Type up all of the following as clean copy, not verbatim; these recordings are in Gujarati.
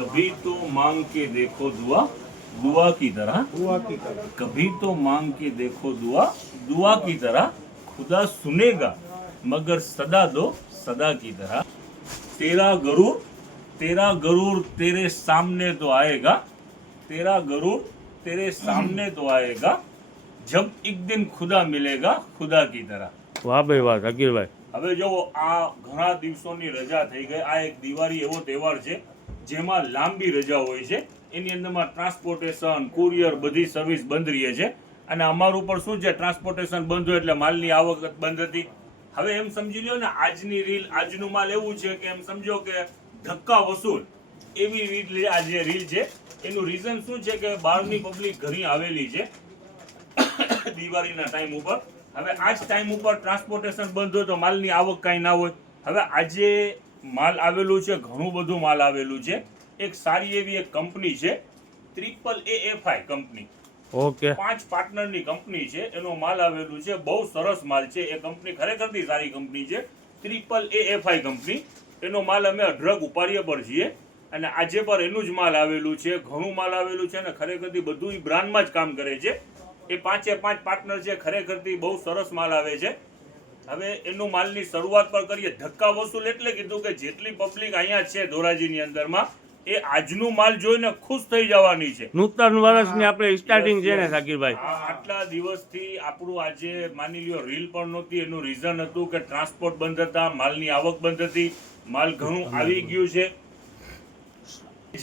कभी तो मांग के देखो दुआ दुआ की तरह, कभी तो मांग के देखो दुआ दुआ की तरह, खुदा सुनेगा मगर सदा दो सदा की तरह। तेरा गरूर तेरे सामने तो आएगा, तेरा गरूर तेरे सामने तो आएगा, जब एक दिन खुदा मिलेगा खुदा की तरह। વાહ ભાઈ વાહ શકીરભાઈ. હવે જો આ ઘણા દિવસોની રજા થઈ ગઈ. આ એક દિવાળી એવો તહેવાર છે જેમાં લાંબી રજા હોય છે. એની અંદરમાં ટ્રાન્સપોર્ટેશન, કુરિયર બધી સર્વિસ બંધ રહે છે. અને અમારું પણ શું છે, ટ્રાન્સપોર્ટેશન બંધ હોય એટલે માલની આવક બંધ હતી. હવે એમ સમજી લ્યો ને, આજની રીલ, આજનું માલ એવું છે કે એમ સમજો કે ધક્કા વસૂલ એવી રીલ. આ જે રીલ છે એનું રીઝન શું છે કે બહારની પબ્લિક ઘણી આવેલી છે દિવાળીના ટાઈમ ઉપર. હવે આ જ ટાઈમ ઉપર ટ્રાન્સપોર્ટેશન બંધ હોય તો માલની આવક કાંઈ ના હોય. હવે આજે માલ આવેલું છે, ઘણું બધું માલ આવેલું છે. એક સારી એવી એક કંપની છે, AAAFI કંપની. ઓકે. 5 પાર્ટનરની કંપની છે, એનો માલ આવેલું છે. બહુ સરસ માલ છે. એ કંપની ખરેખરથી સારી કંપની છે, AAAFI કંપની. એનો માલ અમે અઢળક ઉપાડીએ પર છીએ અને આજે પર એનું જ માલ આવેલું છે. ઘણું માલ આવેલું છે અને ખરેખરથી બધું ઈ બ્રાન્ડમાં જ કામ કરે છે. એ 5 પાર્ટનર છે, ખરેખરથી બહુ સરસ માલ આવે છે. હવે એનું માલની શરૂઆત પર કરીએ. ધક્કા વસૂલ એટલે કીધું કે જેટલી પબ્લિક અહીંયા છે ધોરાજીની અંદરમાં, એ આજનું માલ જોઈને ખુશ થઈ જવાની છે. નૂતન વર્ષની આપણે સ્ટાર્ટિંગ છે ને શકીરભાઈ. આટલા દિવસથી આપણું આજે માની લ્યો રીલ પણ નહોતી. એનું રીઝન હતું કે ટ્રાન્સપોર્ટ બંધ હતા, માલની આવક બંધ હતી. માલ ઘણું આવી ગયું છે.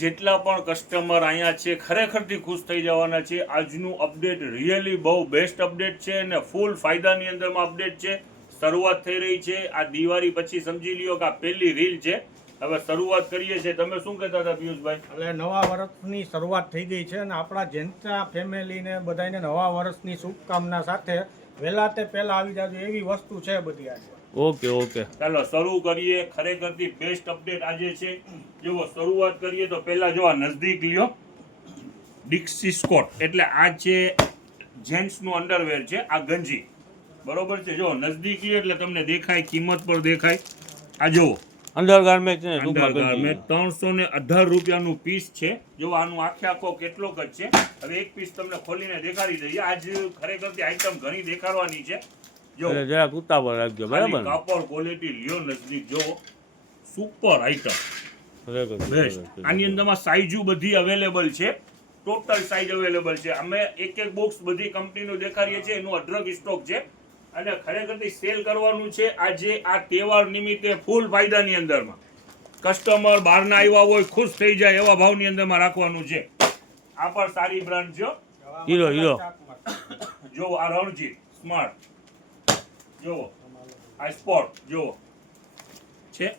જેટલા પણ કસ્ટમર અહીંયા છે ખરેખરથી ખુશ થઈ જવાના છે. આજનું અપડેટ રિયલી બહુ બેસ્ટ અપડેટ છે અને ફૂલ ફાયદાની અંદરમાં અપડેટ છે. શરૂઆત થઈ રહી છે આ દિવાળી પછી. સમજી લ્યો કે આ પહેલી રીલ છે. હવે શરૂઆત કરીએ છીએ. તમે શું કહેતા હતા પિયુષભાઈ? એટલે નવા વર્ષની શરૂઆત થઈ ગઈ છે અને આપણા જનતા ફેમિલીને બધાને નવા વર્ષની શુભકામના સાથે વહેલા તે પહેલા આવી જાજો એવી વસ્તુ છે બધી આજે. ઓકે ઓકે, ચાલો શરૂ કરીએ. ખરેખરથી બેસ્ટ અપડેટ આજે છે. જો શરૂઆત કરીએ તો પહેલા જો આ નજદીક લ્યો, ડિક્સી સ્કોટ એટલે આ છે જેન્ટ્સનું અંડરવેર છે. આ ગંજી બરોબર છે. જો નજદીક લ્યો એટલે તમને દેખાય, કિંમત પર દેખાય. આ જુઓ અંડરગાર્મેન્ટ છે ને, અંડરગાર્મેન્ટ 318 રૂપિયાનું પીસ છે. જો આનું આખો કેટલોક જ છે. હવે એક પીસ તમને ખોલીને દેખાડી દઈએ. આજ ખરેખરથી આઈટમ ઘણી દેખાડવાની છે. જો જરા ઉતાવળ રાખજો, બરાબર. કાપડ ક્વોલિટી લ્યો નજદીક જો, સુપર આઈટમ. આની અંદરમાં સાઈઝુ બધી અવેલેબલ છે. ટોટલ સાઈઝ અવેલેબલ છે. અમે એક બોક્સ બધી કંપનીનું દેખાડીએ છીએ. એનું અઢળક સ્ટોક છે અને ખરેખરથી સેલ કરવાનું છે. આજે આ તહેવાર નિમિત્તે ફૂલ ફાયદાની અંદરમાં કસ્ટમર બહારના આવ્યા હોય ખુશ થઈ જાય એવા ભાવની અંદરમાં રાખવાનું છે. આ પણ સારી બ્રાન્ડ છે. હીરો જો આ રણજીત સ્માર્ટ, જો આ સ્પોર્ટ, જો છે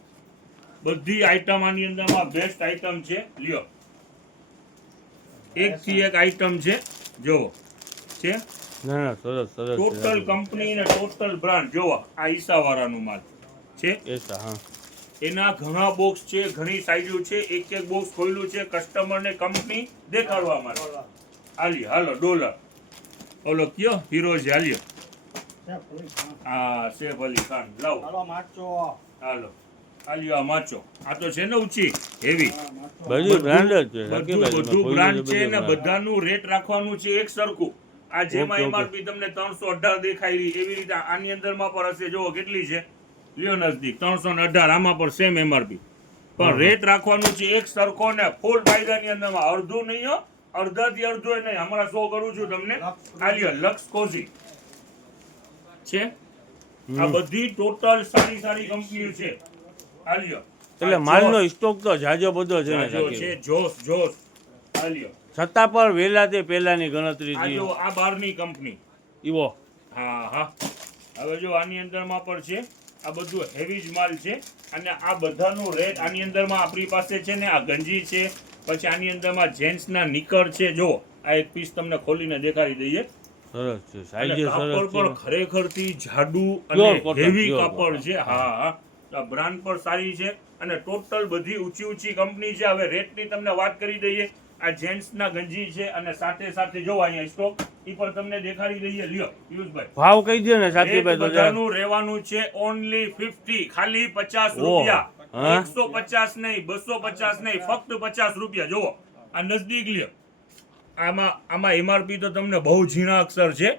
બધી આઈટમ આની અંદરમાં બેસ્ટ આઈટમ છે. લ્યો એક થી એક આઈટમ છે. જો છે ના ના, સરસ સરસ. ટોટલ કંપની ને ટોટલ બ્રાન્ડ. જો આ ઈસા વાળાનું માલ છે. હા, એના ઘણા બોક્સ છે, ઘણી સાઈઝો છે. એક બોક્સ ખોલ્યું છે કસ્ટમર ને કંપની દેખાડવા માટે. હાલ્યો હાલો ડોલર ઓલો કયો હીરો છે. હાલ્યો હા સેફ અલી ખાન લાવ. હાલો હાલ્યો આ માચો. આ તો છે ને ઊંચી હેવી, બધું બ્રાન્ડ જ છે. બધું બ્રાન્ડ છે ને બધાનું રેટ રાખવાનું છે એક સરખું. આ જેમાં એમઆરપી તમને 318 દેખાઈ રહી એવી રીતે આની અંદરમાં પણ હશે. જો કેટલી છે લ્યો નજદીક 318. આમાં પણ સેમ એમઆરપી, પણ રેટ રાખવાનું છે એક સરખો ને ફૂલ ફાયદાની અંદરમાં. અડધું નહીં હો, અડધાથી અડધો નહીં. હમણાં શો કરું છું તમને. આ લ્યો લક્સ કોઝી છે. આ બધી ટોટલ સારી સારી કંપનીઓ છે. આ લ્યો એટલે માલનો સ્ટોક તો જાજો બધો છે ને છે. જોશ આ લ્યો. છતાં પણ વહેલા તે પહેલાની ગણતરી આ છે. જો આ બહારની કંપની ઈવો. હા. હવે જો આની અંદરમાં પણ છે. આ બધું હેવી જ માલ છે અને આ બધાનું રેટ આની અંદરમાં આપણી પાસે છે ને. આ ગંજી છે, પછી આની અંદરમાં જેન્ટ્સના નિકર છે. જો આ એક પીસ તમને ખોલીને દેખાડી દઈએ. સરસ છે, સાઈઝ કાપડ સરસ પણ છે. ખરેખરથી જાડું અને Pure હેવી cotton, કાપડ છે. હા. આ બ્રાન્ડ પણ સારી છે અને ટોટલ બધી ઊંચી કંપની છે. હવે રેટની તમને વાત કરી દઈએ. આ જેન્ટ્સના ગંજી છે અને સાથે સાથે જો અહીંયા સ્ટોક ઈ પણ તમને દેખાડી દઈએ. લ્યો પિયુષભાઈ ભાવ કહી દે ને સાકીભાઈ. તો બધાનું રહેવાનું છે ઓનલી 50, ખાલી 50 રૂપિયા. હા? 150 નહીં, 250 નહીં, ફક્ત 50 રૂપિયા. જુઓ આ નજદીક લ્યો. આમાં એમઆરપી તો તમને બહુ ઝીણા અક્ષર છે.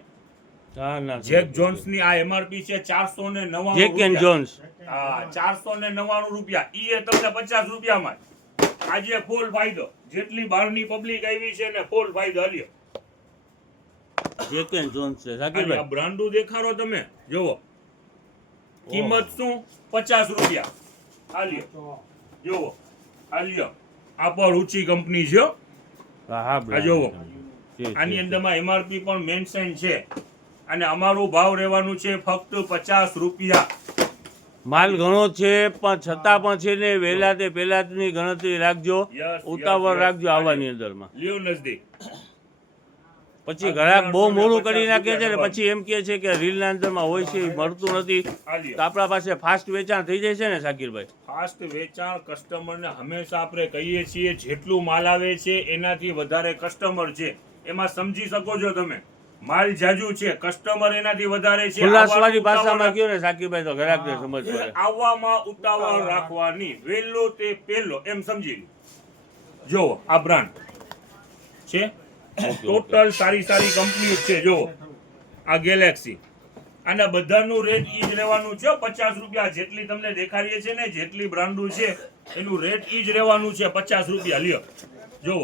હા, ના, જેક જોન્સ ની આ એમઆરપી છે 499 જેક એન્ડ જોન્સ. હા, 499 રૂપિયા. ઈ એ તમને 50 રૂપિયામાં આજે ફૂલ ફાયદો. જેટલી બહારની પબ્લિક આવી છે ને ફૂલ ફાયદો લ્યો. જેક એન્ડ જોન્સ છે અને શાકિરભાઈ. આ બ્રાન્ડું દેખાડો તમે. જુઓ કિંમત શું? 50 રૂપિયા. આ લ્યો. જુઓ આ લ્યો. આ પણ ઊંચી કંપની છે હો. હા, હા, આ જુઓ છે, આની છે. અંદરમાં એમઆરપી પણ મેન્શન છે. અને અમારું ભાવ રહેવાનું છે ફક્ત 50 રૂપિયા. માલ ઘણો છે પણ છતાં પણ છે ને વહેલા તે પહેલાની ગણતરી રાખજો. Yes, ઉતાવળ yes, રાખજો yes. આવવાની અંદરમાં. લ્યો નજદીક. પછી ગ્રાહક બહુ મોડું કરી 50 નાખે છે ને રૂપિયા પછી એમ કહે છે કે રીલના અંદરમાં હોય છે એ મળતું નથી. આ લ્યો. તો આપણા પાસે ફાસ્ટ વેચાણ થઈ જાય છે ને શાકિરભાઈ. ફાસ્ટ વેચાણ કસ્ટમરને હંમેશા આપણે કહીએ છીએ જેટલું માલ આવે છે એનાથી વધારે કસ્ટમર છે. એમાં સમજી શકો છો તમે. માલ જાજુ છે, કસ્ટમર એનાથી વધારે છે. ખુલાસવાળી આવવાનું ભાષામાં ઉતાવળ- કહ્યો ને શાકિરભાઈ તો ગ્રાહકને સમજ પડે. આવવામાં ઉતાવળ રાખવાની. વહેલો તે પહેલો એમ સમજી લો. જો આ બ્રાન્ડ છે, ટોટલ સારી સારી કંપનીઓ છે. જો આ ગેલેક્સી, અને બધાનું રેટ ઈ જ રહેવાનું છે 50 રૂપિયા. જેટલી તમને દેખાડીએ છે ને જેટલી બ્રાન્ડો છે એનું રેટ ઈ જ રહેવાનું છે 50 રૂપિયા. લ્યો જો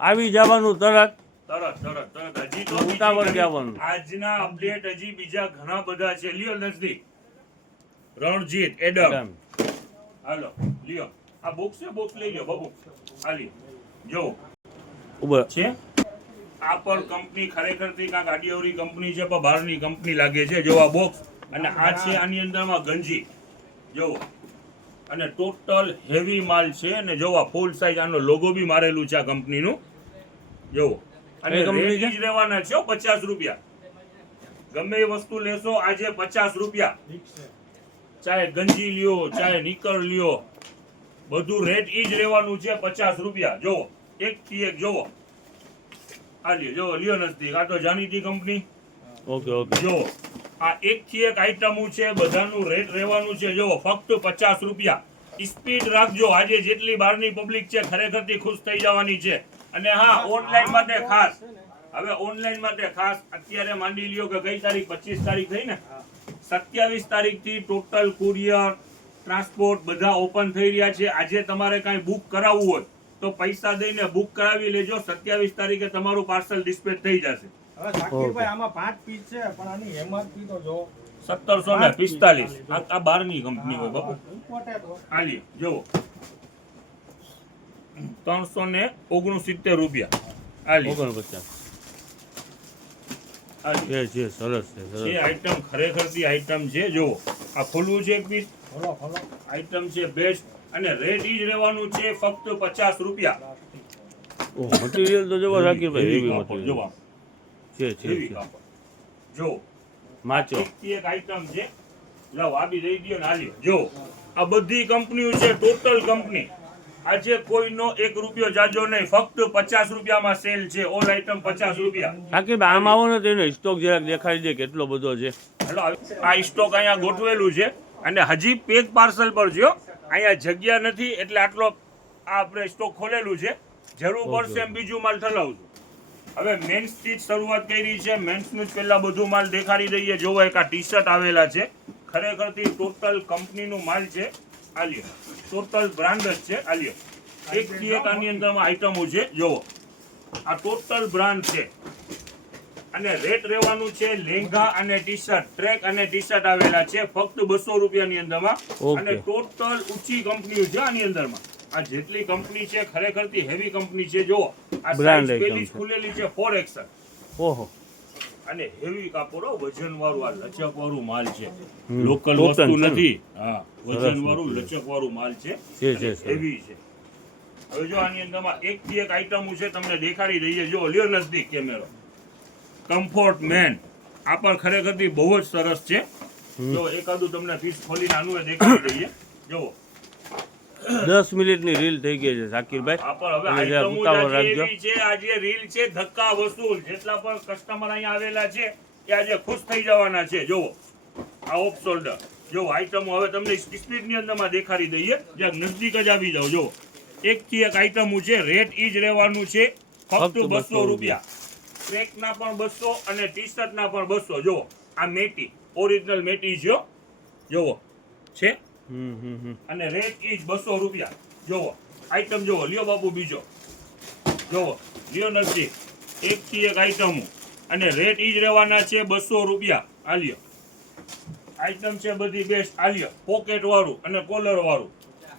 આવી જવાનું તરત. તરત હજી તો ઉતાવળ બીજી જવાનું. આજના અપડેટ હજી બીજા ઘણા બધા છે. લ્યો નજદીક રણજીત એડમ. હાલો લ્યો આ બોક્સ છે, બોક્સ લઈ લ્યો બાબુ. આ લ્યો જો ઉભર. છે. આ પણ કંપની ખરેખર થી કાંઈક આડીઅવળી કંપની છે પણ બહારની કંપની લાગે છે. જો આ બોક્સ અને આ છે આની અંદરમાં ગંજી. જો અને ટોટલ હેવી માલ છે. અને જો આ ફૂલ સાઈઝ આનો લોગો બી મારેલું છે આ કંપનીનું. જો અને કઈ કંપની રેટ છે? ઈ જ રહેવાના છે હો, 50 રૂપિયા. ગમે એ વસ્તુ લેશો આજે 50 રૂપિયા. ચાહે ગંજી લ્યો, ચાહે નિકર લ્યો, બધું રેટ ઈ જ રહેવાનું છે 50 રૂપિયા. જો એક થી એક જોવો. આ લ્યો જો લ્યો નજદીક. આ તો જાણીતી કંપની. Okay, okay. જો આ એક થી એક આઈટમો છે, બધાનું રેટ રહેવાનું છે. જો ફક્ત 50 રૂપિયા. સ્પીડ રાખજો. આજે જેટલી બહારની પબ્લિક છે ખરેખરથી ખુશ થઈ જવાની છે. અને હા, ઓનલાઈન માટે ખાસ. હવે ઓનલાઈન માટે ખાસ અત્યારે માંડી લ્યો કે કઈ તારીખ 25 તારીખ થઈ ને, 27 તારીખથી ટોટલ કુરિયર ટ્રાન્સપોર્ટ બધા ઓપન થઈ રહ્યા છે. આજે તમારે કાંઈ બુક કરાવવું હોય તો પૈસા દઈને બુક કરાવી લેજો. 27 તારીખે તમારું પાર્સલ ડિસ્પેચ થઈ જશે. હવે શાકિરભાઈ આમાં 5 પીસ છે પણ આની એમઆરપી તો જો 1745. આ બહારની કંપની હોય બાપુ. ઇમ્પોર્ટેડ હોય. આલી જો 369 રૂપિયા. આલી 49. આલી છે સરસ છે જે સરસ. આઈટમ ખરેખરથી આઈટમ છે. જો આ ખુલ્લું છે એક પીસ. ફોલો ફોલો આઈટમ છે બેસ્ટ. અને રેટ ઈ જ રહેવાનું છે ફક્ત 50 રૂપિયા. ઓહ, મટીરિયલ તો જવો શાકિરભાઈ. Heavy હેવી કાપડ, મટીરિયલ જો આ, છે heavy છે. કાપડ. જો માચો. એકથી એક આઈટમ છે. લાવ આ બી દઈ દ્યો ને આલ્યો. જો આ બધી કંપનીઓ છે, ટોટલ કંપની. આજે કોઈનો 1 રૂપિયો જાજો નહીં, ફક્ત 50 રૂપિયામાં સેલ છે. ઓલ આઈટમ 50 રૂપિયા. શાકિરભાઈ આમ આવો ને તો એનો સ્ટોક જરાક દેખાડી દે કેટલો બધો છે. હેલો, આ સ્ટોક અહીંયા ગોઠવેલું છે અને હજી પેક પાર્સલ પર છે હો. અહીંયા જગ્યા નથી એટલે આટલો આ આપણે સ્ટોક ખોલેલું છે. જરૂર પડશે એમ બીજું માલ ઠલાવશું. હવે મેન્સ થી જ શરૂઆત કરી છે. મેન્સનું જ પહેલા બધું માલ દેખાડી દઈએ. જોવો એક આ ટી શર્ટ આવેલા છે. ખરેખરથી ટોટલ કંપનીનું માલ છે. આ લ્યો ટોટલ બ્રાન્ડ જ છે. આ લ્યો એક થી એક આની અંદરમાં આઈટમો છે. જોવો આ ટોટલ બ્રાન્ડ છે. અને રેટ રહેવાનું છે લેંઘા અને ટી શર્ટ, ટ્રેક અને ટી શર્ટ આવેલા છે ફક્ત 200 રૂપિયાની અંદરમાં. Okay. અને ટોટલ ઊંચી કંપનીઓ છે આની અંદરમાં. આ જેટલી કંપની છે ખરેખરથી હેવી કંપની છે. જો આ Brand સાઈઝ item પેલી જ છે. ખુલેલી છે 4XL. ઓહો. અને હેવી કાપડો, વજન વાળું, આ લચક વાળું માલ છે. હમ. લોકલ Cotton વસ્તુ છે ને? નથી. હા, વજન વાળું material. લચક વાળું માલ છે. છે, અને છે. હેવી છે. હવે જો આની અંદરમાં એક થી એક આઈટમો છે, તમને દેખાડી દઈએ. જો લ્યો નજદીક કેમેરો. કમ્ફર્ટ મેન આ પણ ખરેખરથી બહુ જ સરસ છે. જો એકાદું તમને પીસ ખોલીને આનું એ દેખાડી દઈએ. જો 10 મિનિટની રીલ થઈ ગઈ છે શાકિરભાઈ. આ પણ હવે એટલે જરા આઈટમો જ ઉતાવળ આજે રાખજો. એવી છે. આજે રીલ છે ધક્કા વસૂલ. જેટલા પણ કસ્ટમર અહીંયા આવેલા છે એ આજે ખુશ થઈ જવાના છે. જોવો આ ઓફ શોલ્ડર જો આઈટમો હવે તમને સ્પીડની અંદરમાં દેખાડી દઈએ, જ્યાં નજદીક જ આવી જાવ. જો એકથી એક આઈટમો છે, રેટ ઈ જ રહેવાનું છે ફક્ત 200 રૂપિયા. ટ્રેકના પણ 200 અને ટી શર્ટના પણ 200. જો આ મેટી ઓરિજિનલ મેટી છે, જોવો છે, અને રેટ ઈ જ 200 રૂપિયા. જોવો આઈટમ જોવો, લ્યો બાપુ બીજો, જોવો લ્યો નજદીક, એકથી એક આઈટમો અને રેટ ઈ જ રહેવાના છે 200 રૂપિયા. આ લ્યો આઈટમ છે બધી બેસ્ટ. આ લ્યો પોકેટ વાળું અને કોલર વાળું.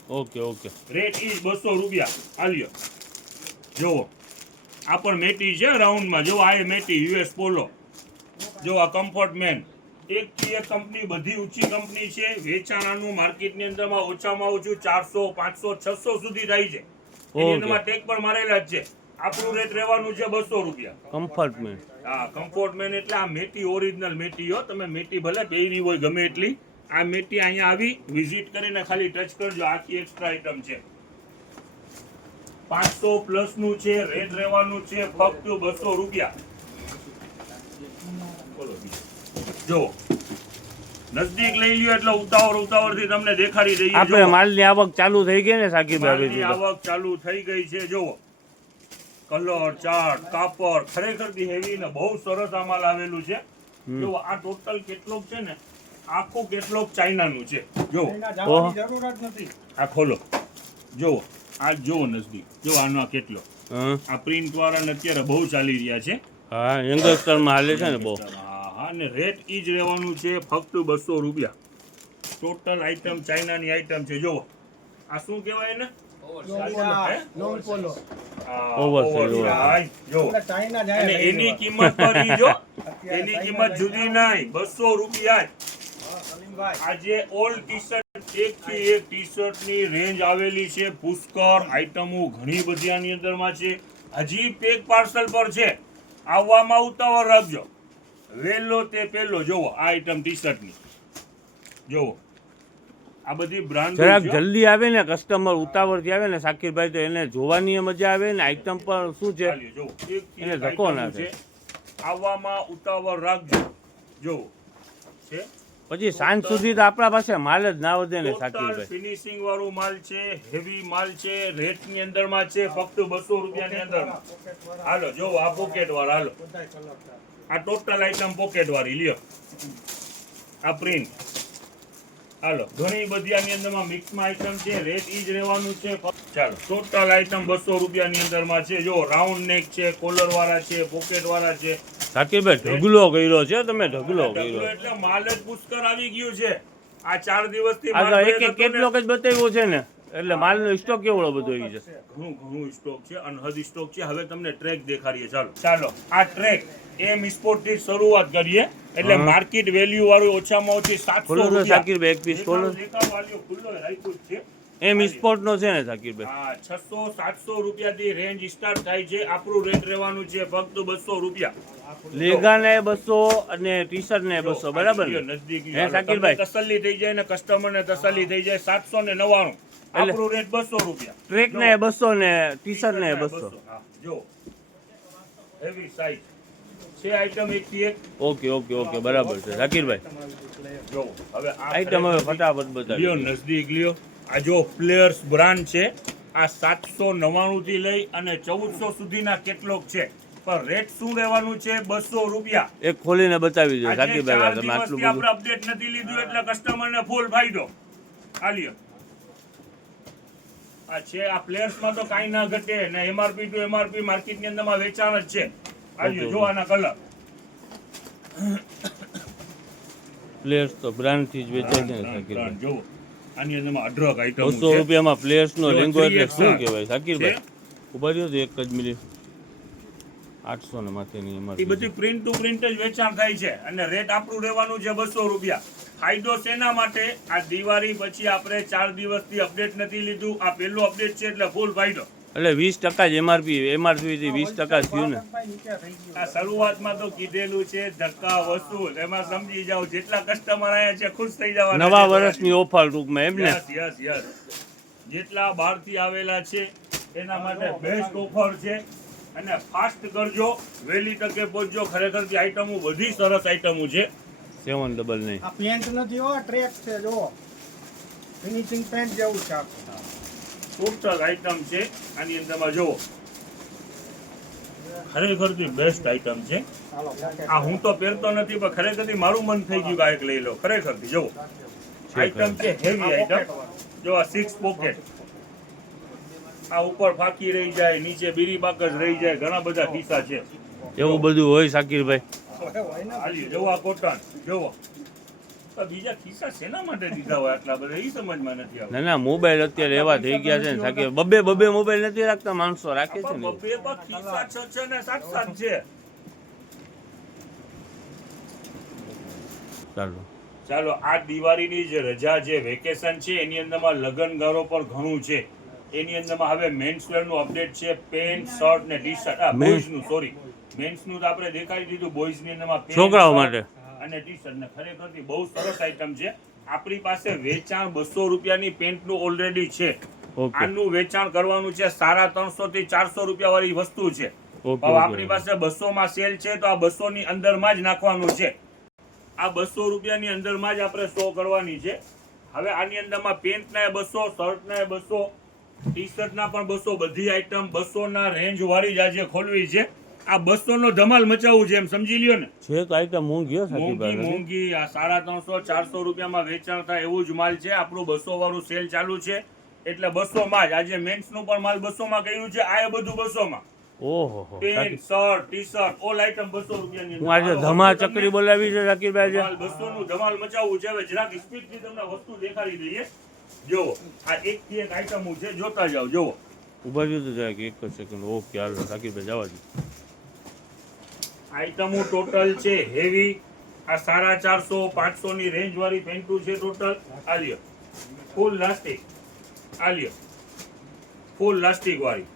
Okay okay. રેટ ઈ જ 200 રૂપિયા. આ લ્યો જોવો, આ પણ મેટી છે રાઉન્ડમાં. જો આ મેટી યુએસ પોલો. જો આ કમ્ફર્ટ મેન. એકથી એક કંપની, બધી ઊંચી કંપની છે. વેચાણાનું માર્કેટની અંદરમાં ઓછામાં ઓછું 400 500 600 સુધી થાય છે. એની અંદરમાં ટેગ પણ મારેલા જ છે. આપણું રેટ રહેવાનું છે 200 રૂપિયા. કમ્ફર્ટમેન્ટ. હા કમ્ફર્ટ મેન એટલે આ મેટી ઓરિજિનલ મેટી હો. તમે મેટી ભલે પહેરી હોય ગમે એટલી, આ મેટી અહીંયા આવી વિઝિટ કરીને ખાલી ટચ કરજો. આખી એક્સ્ટ્રા આઈટમ છે. 500 પ્લસ નું છે. રેટ રહેવાનું છે ફક્ત 200 રૂપિયા. બોલો જો નજદીક લઈ લ્યો એટલે ઉતાવળથી તમને દેખાડી દઈએ. આપણે માલની આવક ચાલુ થઈ ગઈ ને સાકીરભાઈ? માલની આવક ચાલુ થઈ ગઈ છે. જુઓ કલર, ચાર્ટ, કાપડ ખરેખર હેવી ને બહુ સરસ આ માલ આવેલું છે. જો આ ટોટલ કેટલોગ છે ને, આખું કેટલોગ ચાઇનાનું છે. જો જરૂર જ નથી. આ ખોલો, જો આ જો નજદીક, જો આનો કેટલો આ પ્રિન્ટ વાળા અત્યારે બહુ ચાલી રહ્યા છે. હા યંગસ્ટરમાં હાલે છે ને બહુ. હા અને રેટ ઈ જ રહેવાનું છે ફક્ત 200 રૂપિયા. ટોટલ આઈટમ ચાઇનાની આઈટમ છે. જો આ શું કહેવાય ને, લોંગ પોલો. અને એની કિંમત કરી જો, એની કિંમત જુદી નહીં, 200 રૂપિયા. આજે ઓલ ટી શર્ટ, એકથી એક ટી શર્ટની રેન્જ આવેલી છે પુષ્કળ. આઈટમો ઘણી બધી આની અંદરમાં છે. હજી પેક પાર્સલ પર છે. આવવામાં ઉતાવળ રાખજો. વેલો તે પેલો. જોવો આ આઈટમ ટી શર્ટની. જોવો આ બધી બ્રાન્ડ જરાક જલ્દી આવે ને, કસ્ટમર ઉતાવળથી આવે ને સાકીરભાઈ, તો એને જોવાની મજા આવે ને. આઈટમ પર શું છે એને ધક્કો ના થાય. આવવામાં ઉતાવળ રાખજો. જોવો છે. પછી સાંજ સુધી તો આપણા પાસે માલ જ ના વધે ને સાકીરભાઈ. ફિનિશિંગ વાળું માલ છે, હેવી માલ છે. રેટ ની અંદરમાં છે ફક્ત 200 રૂપિયાની અંદર. હાલો જો આ પોકેટ વાળા. હાલો આ ટોટલ આઈટમ પોકેટ વાળી લ્યો. આ પ્રિન્ટ. હાલો ઘણી બધી આની અંદરમાં મિક્સમાં આઈટમ છે. રેટ ઈ જ રહેવાનું છે. ચાલો ટોટલ આઈટમ 200 રૂપિયાની અંદરમાં છે. જો રાઉન્ડ નેક છે, કોલર વાળા છે, પોકેટ વાળા છે. સાકીરભાઈ ઢગલો કર્યો છે તમે, ઢગલો કર્યો એટલે માલ જ પુષ્કળ આવી ગયું છે. આ 4 દિવસથી આ તો એક એક કેટલોક જ બતાવ્યો છે ને, એટલે માલનો સ્ટોક કેવડો બધો આવી જશે. ઘણું સ્ટોક છે, અનહદ સ્ટોક છે. હવે તમને ટ્રેક દેખાડીએ. ચાલો આ ટ્રેક એમ સ્પોર્ટ થી શરૂઆત કરીએ. એટલે માર્કેટ વેલ્યુ વાળું ઓછામાં ઓછી 700 રૂપિયા. સાકીરભાઈ એક પીસ ખોલો. ખુલ્લો રાખ્યું છે. એમ સ્પોર્ટ નો છે ને સાકીરભાઈ? હા 600 700 રૂપિયાથી રેન્જ સ્ટાર્ટ થાય છે. આપણું રેટ રહેવાનું છે ફક્ત 200 રૂપિયા. લેગા ને 200 અને ટી શર્ટ ને 200. બરાબર ને? નજદીક હે સાકીરભાઈ? તસલ્લી થઈ જાય ને કસ્ટમર ને તસલ્લી થઈ જાય. 799. આપણું રેટ 200 રૂપિયા. ટ્રેક ને 200 ને ટી શર્ટ ને 200. હા જો હેવી સાઈઝ છે આઈટમ એકથી એક. ઓકે ઓકે ઓકે બરાબર છે સાકીરભાઈ. જો હવે આ આઈટમ હવે ફટાફટ બતાવી લ્યો નજદીક લ્યો. આ જો પ્લેયર્સ બ્રાન્ડ છે. આ 799 થી લઈ અને 1400 સુધીના કેટલોગ છે. પણ રેટ શું રહેવાનું છે 200 રૂપિયા. એક ખોલીને બતાવી દો આજે સાકીરભાઈ. 4 તમે આટલું દિવસથી બધું આપણે અપડેટ નથી લીધું એટલે કસ્ટમરને ફૂલ ફાયદો. આ લ્યો આ છે. આ પ્લેયર્સમાં તો કાંઈ ના ઘટે ને. એમઆરપી ટુ એમઆરપી માર્કેટની અંદરમાં વેચાણ જ છે. આ લ્યો જો આના કલર. પ્લેયર્સ તો બ્રાન્ડ થી જ વેચાય છે ને સાકીરભાઈ. જો આની અંદરમાં અઢળક આઈટમ 200 રૂપિયામાં પ્લેયર્સ નો જો લેંગો એટલે 3x શું કહેવાય સાકીરભાઈ? ઉભા રહ્યો તો એક જ મિનિટ. 800 ને માથેની એ એમઆરપી. બધી પ્રિન્ટ ટુ પ્રિન્ટ જ વેચાણ થાય છે. અને રેટ આપણું રહેવાનું છે 200 રૂપિયા. ફાયદો શેના માટે? આ દિવાળી પછી આપણે 4 દિવસથી અપડેટ નથી લીધું. આ પહેલું અપડેટ છે એટલે ફૂલ ફાયદો. એટલે 20% જ એમઆરપી થી 20% થયું ને. આ શરૂઆતમાં તો કીધેલું છે ધક્કા વસૂલ. એમાં સમજી જાવ જેટલા કસ્ટમર આયા છે ખુશ થઈ જવાના. નવા વર્ષની ઓફર ટૂંકમાં એમ ને? યસ જેટલા બહારથી આવેલા છે એના માટે બેસ્ટ ઓફર છે. અને ફાસ્ટ કરજો, વહેલી તકે પહોંચજો. ખરેખર આઈટમો બધી સરસ આઈટમો છે. 799 આ પેન્ટ નથી હો, ટ્રેક છે જો, ફિનિશિંગ પેન્ટ જેવું છે આખું. ટોટલ આઈટમ છે આની અંદરમાં જુઓ, ખરેખરથી બેસ્ટ આઈટમ છે. ચાલો pocket આ હું તો પહેરતો નથી પણ ખરેખરથી મારું મન થઈ ગયું કે આ એક લઈ લો. ખરેખરથી જુઓ આઈટમ છે હેવી આઈટમ. જો આ 6 પોકેટ, આ ઉપર ફાકી રહી જાય, નીચે બીરી બાકસ રહી જાય, ઘણા બધા ખિસ્સા છે. એવું બધું હોય શાકિરભાઈ? હોય ને. હાલી જુઓ આ કોટન જુઓ. તો બીજા ખિસ્સા શેના માટે દીધા હોય આટલા બધા એ સમજમાં નથી આવતું. ના ના, મોબાઈલ અત્યારે એવા થઈ ગયા છે ને શાકિર, બબે મોબાઈલ નથી રાખતા માણસો, રાખે છે ને. બબ્બે પર ખિસ્સા 6 ને 7 છે. ચાલો ચાલો આ દિવાળીની જે રજા જે વેકેશન છે એની અંદરમાં લગનગારો પર ઘણું છે. એની અંદરમાં હવે મેન્સ વેર નું અપડેટ છે. પેન્ટ શર્ટ ને ટી શર્ટ, બોયઝ નું સોરી, મેન્સ નું તો આપણે દેખાડી દીધું. બોયઝ ની અંદરમાં pant, છોકરાઓ shirt માટે અને ટી શર્ટ ને ખરેખરથી બહુ સરસ આઈટમ છે. આપણી પાસે વેચાણ 200 રૂપિયાની પેન્ટ નું ઓલરેડી છે. ઓકે આનું વેચાણ કરવાનું છે 350 થી 400 રૂપિયા વાળી વસ્તુ છે. ઓકે હવે આપણી પાસે 200 માં સેલ છે તો આ 200 ની અંદરમાં જ નાખવાનું છે. આ 200 રૂપિયાની અંદરમાં જ આપણે શો કરવાની છે. હવે આની અંદરમાં પેન્ટ ના 200, શર્ટ ના 200, ટી શર્ટ ના પણ 200, બધી આઈટમ 200 ના રેન્જ વાળી જ આજે ખોલવી છે. આ 200 નો ધમાલ મચાવવું છે એમ સમજી લ્યો ને. છે તો આઈટમ મોંઘી હો મોંઘી શાકિરભાઈ. મોંઘી આ 350 400 રૂપિયામાં વેચાણ થાય એવું જ માલ છે. આપણું 200 વાળું સેલ ચાલુ છે એટલે 200 માં જ. આજે મેન્સ નું પણ માલ 200 માં કર્યું છે. આ એ બધું 200 માં. ઓહો હો pant, shirt, T shirt, all item 200 રૂપિયાની હું આજે ધમા ચકરી બોલાવી છે શાકિરભાઈ આજે. 200 નું ધમાલ મચાવવું છે. હવે જરાક સ્પીડ થી તમને વસ્તુ દેખાડી દઈએ. જોવો આ એક થી એક આઈટમ છે, જોતા જાઓ. જોવો ઉભા રહ્યો તો જરાક એક જ સેકન્ડ. ઓકે હાલો શાકિરભાઈ જવા દો. આઈટમો ટોટલ છે હેવી. આ 450 500 ની રેન્જ વાળી પેન્ટુ છે ટોટલ. આ લ્યો ફૂલ લાસ્ટિક, આ લ્યો ફૂલ લાસ્ટિક વાળી.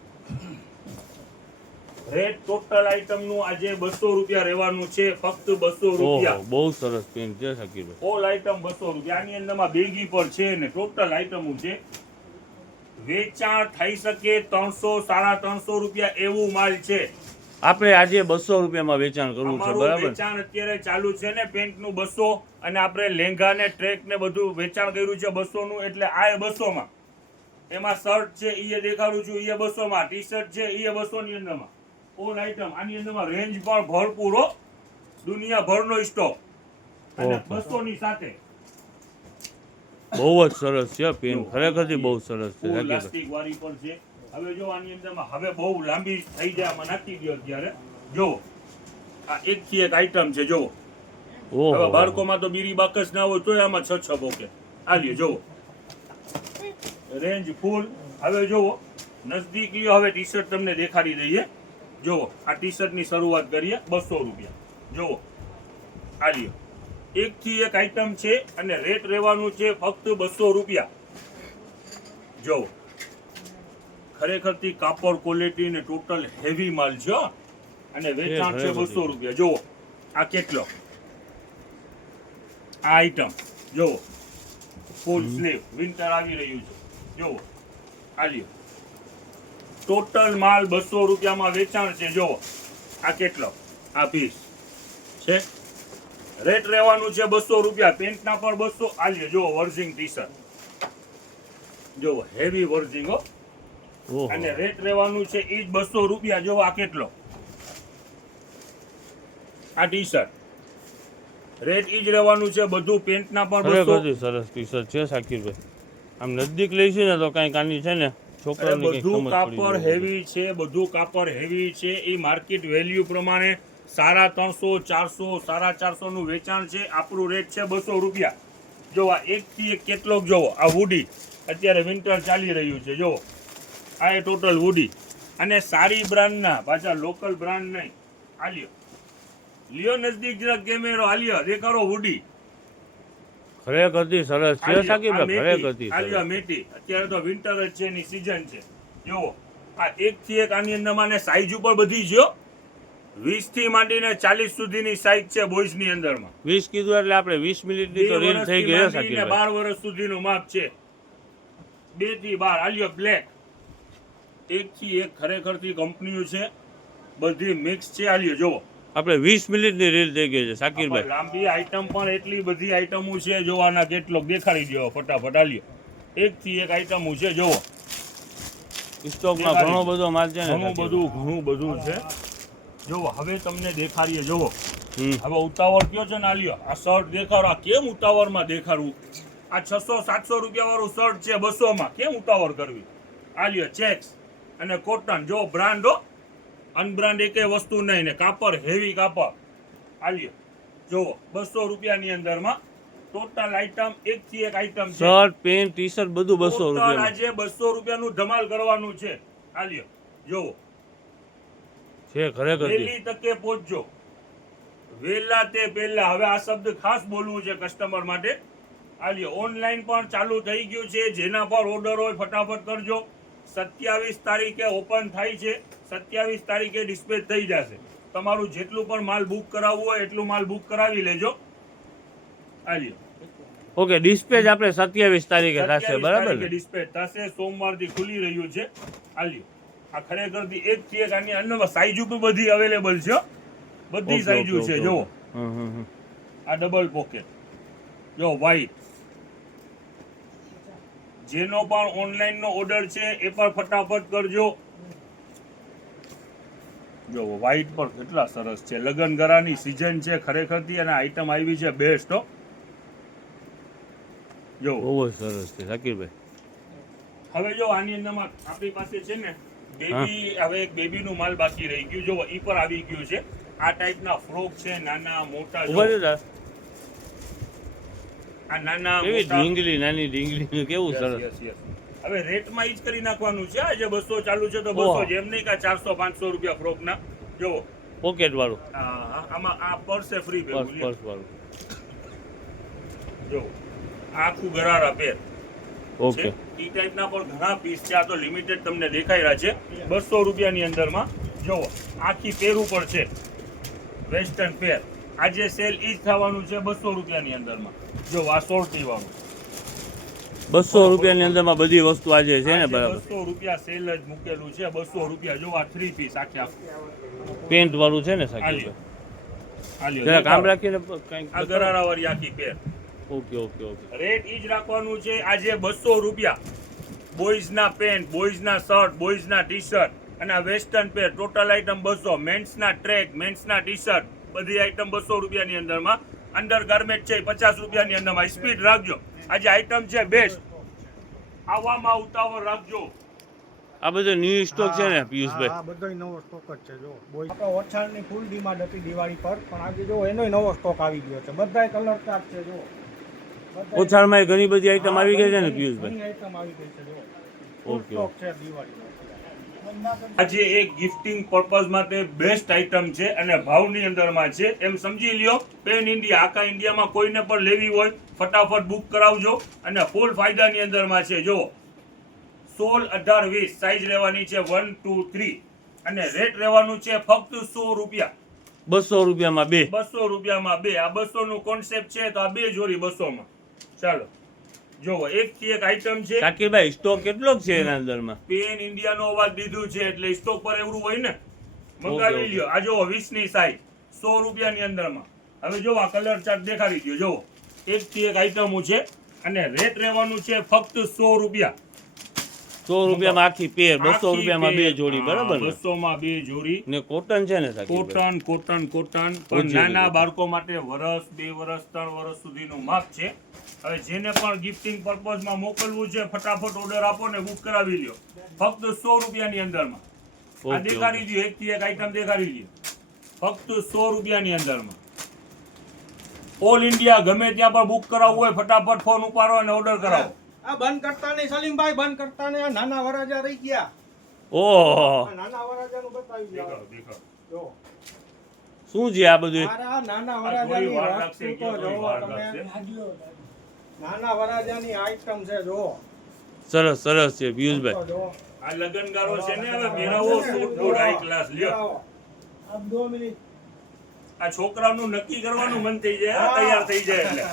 રેટ ટોટલ આઈટમ નું આજે 200 રૂપિયા રહેવાનું છે. ફક્ત 200 ઓહો રૂપિયા. બહુ સરસ પેન્ટ છે શાકિરભાઈ. ઓલ આઈટમ 200 રૂપિયા. આની અંદરમાં બેગી પર છે ને ટોટલ આઈટમો છે. વેચાણ થઈ શકે 300 350 રૂપિયા એવું માલ છે. આપણે આજે 200 રૂપિયામાં વેચાણ કરવું છે અમારું બરાબર? વેચાણ અત્યારે ચાલુ છે ને પેન્ટ નું 200, અને આપણે લેંઘા ને ટ્રેક ને બધું વેચાણ કર્યું છે 200 નું. એટલે આ 200 માં. એમાં શર્ટ છે ઈ દેખાડું છું, ઈ 200 માં. ટી શર્ટ છે ઈ 200 ની અંદરમાં. ઓલ આઈટમ આની અંદરમાં રેન્જ પણ ભરપૂર હો. દુનિયાભરનો સ્ટોક અને ઓહો. 200 ની સાથે. બહુ જ સરસ છે પેન, ખરેખરથી બહુ સરસ છે શાકિરભાઈ. પ્લાસ્ટિક વાળી પણ છે. હવે જો આની અંદરમાં હવે બહુ લાંબી થઈ જાય, આમાં નાખી દો અત્યારે. જો આ એક થી એક આઈટમ છે. જો હવે ઓહો બાળકોમાં તો બીરી બાકસ ના હોય તોય આમાં 6 પોકેટ. આ લ્યો જોવો રેન્જ ફૂલ. હવે જોવો નજદીક લ્યો. હવે ટી શર્ટ તમને દેખાડી દઈએ. જોવો આ ટી શર્ટ ની શરૂઆત કરીએ 200 રૂપિયા. જોવો આ લ્યો એક થી એક આઈટમ છે અને રેટ રહેવાનું છે ફક્ત 200 રૂપિયા. જોવો ખરેખરથી કાપડ ક્વોલિટી ને ટોટલ હેવી માલ છે હો. અને વેચાણ છે 200 રૂપિયા. જોવો આ કેટલો આ આઈટમ. જોવો ફૂલ સ્લીવ, વિન્ટર આવી રહ્યું છે. જોવો આ લ્યો ટોટલ માલ 200 રૂપિયામાં વેચાણ છે. જોવો આ કેટલો આ પીસ છે. રેટ રહેવાનું છે 200 રૂપિયા. પેન્ટના પણ 200. આ લ્યો જોવો વર્જિંગ ટી શર્ટ. જોવો હેવી વર્જિંગ હો. ઓહો અને રેટ રહેવાનું છે ઈ જ 200 રૂપિયા. જોવો આ કેટલો આ ટી શર્ટ. રેટ ઈ જ રહેવાનું છે બધું. પેન્ટના પણ 200. ખરેખરથી સરસ ટી શર્ટ છે શાકિરભાઈ. આમ નજદીક લઈશું ને તો કઈ કાની છે ને છોકરાઓને કંઈક બધું સમજ કાપડ પડી જાય. હેવી છે. બધું કાપડ હેવી છે. એ માર્કેટ વેલ્યુ પ્રમાણે 350 400 450 નું વેચાણ છે. આપણું રેટ છે 200 રૂપિયા. જો આ એક થી એક કેટલોક જોવો. આ વુડી અત્યારે વિન્ટર ચાલી રહ્યું છે. જોવો આ એ ટોટલ વુડી. અને સારી બ્રાન્ડના, પાછા લોકલ બ્રાન્ડ નહીં. આ લ્યો લ્યો નજદીક જરાક કેમેરો. આ લ્યો દેખાડો વુડી. ખરેખરથી સરસ છે શાકિરભાઈ, ખરેખરથી આ લ્યો સરસ. મેટી. અત્યારે તો વિન્ટર જ છે, એની સીઝન છે. જોવો આ એક થી એક આની અંદરમાં ને સાઈઝ ઉપર બધી છે હો. 20 થી માંડીને 40 સુધીની સાઈઝ છે બોયઝ ની અંદરમાં. 20 કીધું એટલે આપણે 20 મિનિટની તો 2 રીલ થઈ વર્ષથી ગઈ હે માંડીને શાકિરભાઈ. 12 વર્ષ સુધીનું માપ છે. 2 થી 12. આલ્યો બ્લેક. એક થી એક ખરેખરથી કંપનીઓ છે, બધી મિક્સ છે. આલ્યો જોવો આપણે 20 મિનિટની રીલ થઈ ગઈ છે શાકિરભાઈ. લાંબી આઈટમ પણ એટલી બધી આઈટમો છે, જો આના કેટલોક દેખાડી દો ફટાફટ આલ્યો. એકથી એક આઈટમો છે, જોવો સ્ટોકમાં ઘણો બધો માલ છે ને. ઘણું બધું છે. જોવો હવે તમને દેખાડીએ, જોવો હમ. હવે ઉતાવળ કયો છે ને આલ્યો. આ શર્ટ દેખાડો, આ કેમ ઉતાવળમાં દેખાડવું? આ 600-700 રૂપિયા વાળું શર્ટ છે 200 માં, કેમ ઉતાવળ કરવી? આલ્યો ચેક્સ અને કોટન, જો બ્રાન્ડ અનબ્રાન્ડ એકે વસ્તુ નહીં ને કાપડ હેવી કાપડ. આલ્યો જોવો 200 રૂપિયાની અંદરમાં ટોટલ આઈટમ, એકથી એક આઈટમ છે. શર્ટ પેન્ટ ટી શર્ટ બધું 200 ટોટલ રૂપિયા. આજે 200 રૂપિયાનું ધમાલ કરવાનું છે. આલ્યો જોવો, છે ખરેખર. વહેલી તકે પહોંચજો, વહેલા તે પહેલા. હવે આ શબ્દ ખાસ બોલવું છે કસ્ટમર માટે. આલ્યો ઓનલાઈન પણ ચાલુ થઈ ગયું છે, જેના પર ઓર્ડર હોય ફટાફટ કરજો. 27 તારીખે ઓપન થાય છે, 27 તારીખે ડિસ્પેચ થઈ જશે. તમારું જેટલું પણ માલ બુક કરાવવું હોય એટલું માલ બુક કરાવી લેજો. આલ્યો ઓકે, ડિસ્પેચ આપણે 27 તારીખે થશે, 27 બરાબર તારીખે ને? ડિસ્પેચ થશે. સોમવારથી ખુલી રહ્યું છે. આલ્યો આ ખરેખરથી એકથી એક આની અંદર સાઈઝ પણ બધી અવેલેબલ છે, બધી ઓકે, સાઈઝ ઓકે, છે. ઓકે. જુઓ હમ. આ ડબલ પોકેટ, જો વ્હાઈટ. જેનો પણ ઓનલાઈન નો ઓર્ડર છે એ પણ ફટાફટ કરજો. જો વ્હાઈટ પણ કેટલા સરસ છે. લગન ગરાની સીઝન છે ખરેખરથી, અને આઈટમ આવી છે બેસ્ટ. જો બહુ જ સરસ છે શાકિરભાઈ. હવે જો આની અંદરમાં આપણી પાસે છે ને બેબી, હવે એક બેબી નું માલ બાકી રહી ગયું. જો ઈ પર આવી ગયું છે. આ ટાઈપના ફ્રોક છે, નાના મોટા. જો ઉભા રહ્યો. આ નાના કેવી મોટા. ઢીંગલી, નાની ઢીંગલી, કેવું Yes, સરસ. yes, yes. હવે રેટમાં ઈ જ કરી નાખવાનું છે. આજે 200 ચાલુ છે તો 200 જ, એમ નહીં કે 400-500 રૂપિયા ફ્રોક ના. જો પોકેટ વાળું, આમાં આ પર્સ ફ્રી પર્સ વાળું. જો આખું ગરારા પેર ઓકે, છે. ઈ ટાઈપના પણ ઘણા પીસ છે. આ તો લિમિટેડ તમને દેખાઈ રહ્યા છે 200 રૂપિયાની અંદરમાં. જો આખી પેર ઉપર છે વેસ્ટર્ન પેર. આજે સેલ ઈ જ થવાનું છે 200 રૂપિયાની અંદરમાં. જો આ સોર્ટી વાળું 200 રૂપિયાની અંદરમાં બધી વસ્તુ આજે છે ને, બરાબર. 200 રૂપિયા સેલ જ મૂકેલું છે. 200 રૂપિયા. જો આ 3 પીસ આખે પેન્ટ વાળું છે ને શાકિરભાઈ. આલ્યો જરા કામ દેખાડો. રાખીને કંઈક આ ગરારા વાળી આખી pair. Okay okay okay. Rate ઈ જ રાખવાનું છે આજે 200 રૂપિયા. બોયઝના પેન્ટ, બોયઝના શર્ટ, બોયઝના ટી શર્ટ અને આ વેસ્ટર્ન પેર. Total item 200. મેન્સના ટ્રેક, મેન્સના ટી શર્ટ, બધી આઈટમ 200 રૂપિયાની અંદરમાં. અંડર ગાર્મેન્ટ છે 50 રૂપિયાની અંદરમાં. સ્પીડ રાખજો, આજે આઈટમ છે બેસ્ટ. આવવામાં ઉતાવળ રાખજો. આ બધો ન્યૂ સ્ટોક છે ને પિયુષભાઈ? હા, બધોય નવો સ્ટોક જ છે. જો આપણે ઓછાણની ફૂલ ડિમાન્ડ હતી દિવાળી પર, પણ આજે જો એનોય નવો સ્ટોક આવી ગયો છે. બધાય કલર ચાર્ટ છે. જો બધાય- ઓછાળમાં ઘણી બધી આઈટમ હા, આવી ગઈ છે ને ઘણી પિયુષભાઈ? આઈટમ આવી ગઈ છે. જો ફૂલ ઓકે. સ્ટોક છે દિવાળીનો. આજે એક ગિફ્ટિંગ પર્પઝ માટે બેસ્ટ આઈટમ છે અને ભાવની અંદરમાં છે. એમ સમજી લ્યો પેન ઇન્ડિયા, આખા ઇન્ડિયામાં કોઈને પણ લેવી હોય ફટાફટ બુક કરાવજો અને ફૂલ ફાયદાની અંદરમાં છે. જો 16, 18, 20 સાઈઝ રહેવાની છે 1, 2, 3 અને રેટ રહેવાનું છે ફક્ત 100 રૂપિયા. 200 રૂપિયામાં બે. 200 રૂપિયામાં બે. આ 200 નું કોન્સેપ્ટ છે તો આ બે જોડી 200 માં. ચાલો જોવો એકથી એક આઈટમ છે. શાકિરભાઈ સ્ટોક કેટલો છે એના અંદરમાં? પેન ઇન્ડિયાનો અવાજ દીધું છે એટલે સ્ટોક પર એવું હોય ને, મંગાવી ઓકે. લ્યો. આ જો 20 ની સાઈઝ 100 રૂપિયાની અંદરમાં. હવે જો આ કલર ચાર્ટ દેખાડી દો. જો એકથી એક આઈટમો છે અને રેટ રહેવાનું છે ફક્ત 100 રૂપિયા. 100 રૂપિયામાં આખી પેર, 200 રૂપિયામાં બે જોડી, બરાબર ને? 200 માં બે જોડી. ને કોટન છે ને શાકિરભાઈ? કોટન પણ ઓજી નાના રીતે. બાળકો માટે વર્ષ, 2 વર્ષ, 3 વર્ષ સુધીનું માપ છે. હવે જેને પણ ગિફ્ટિંગ પર્પઝમાં મોકલવું છે ફટાફટ ઓર્ડર આપો ને બુક કરાવી લ્યો ફક્ત 100 રૂપિયાની અંદરમાં. આ ઓકે, દેખાડી દો, એકથી એક આઈટમ દેખાડી લ્યો ફક્ત 100 રૂપિયાની અંદરમાં. ઓલ ઇન્ડિયા ગમે ત્યાં પણ બુક કરાવવું હોય ફટાફટ ફોન ઉપાડો અને ઓર્ડર કરાવો. આ બંધ કરતા નહીં સલીમભાઈ, બંધ કરતા નહીં. આ નાના વરાજા રહી ગયા. ઓહો, આ નાના વરાજાનું બતાવી દો. દેખાડો. જો શું છે આ બધું? આ નાના આ વરાજાની થોડી વાર વસ્તુ લાગશે, તો થોડી જોવો વાર તમે. લાગશે. નાના વરાજાની આઈટમ છે. જો સરસ સરસ છે પિયુષભાઈ. તો જો આ લગનગારો છે ને, હવે મેળાવો સૂટ બૂટ હાઈ ક્લાસ લ્યો. આપ 2 મિનિટ આ છોકરાનું નક્કી કરવાનું મન થઈ જાય, તૈયાર થઈ જાય એટલે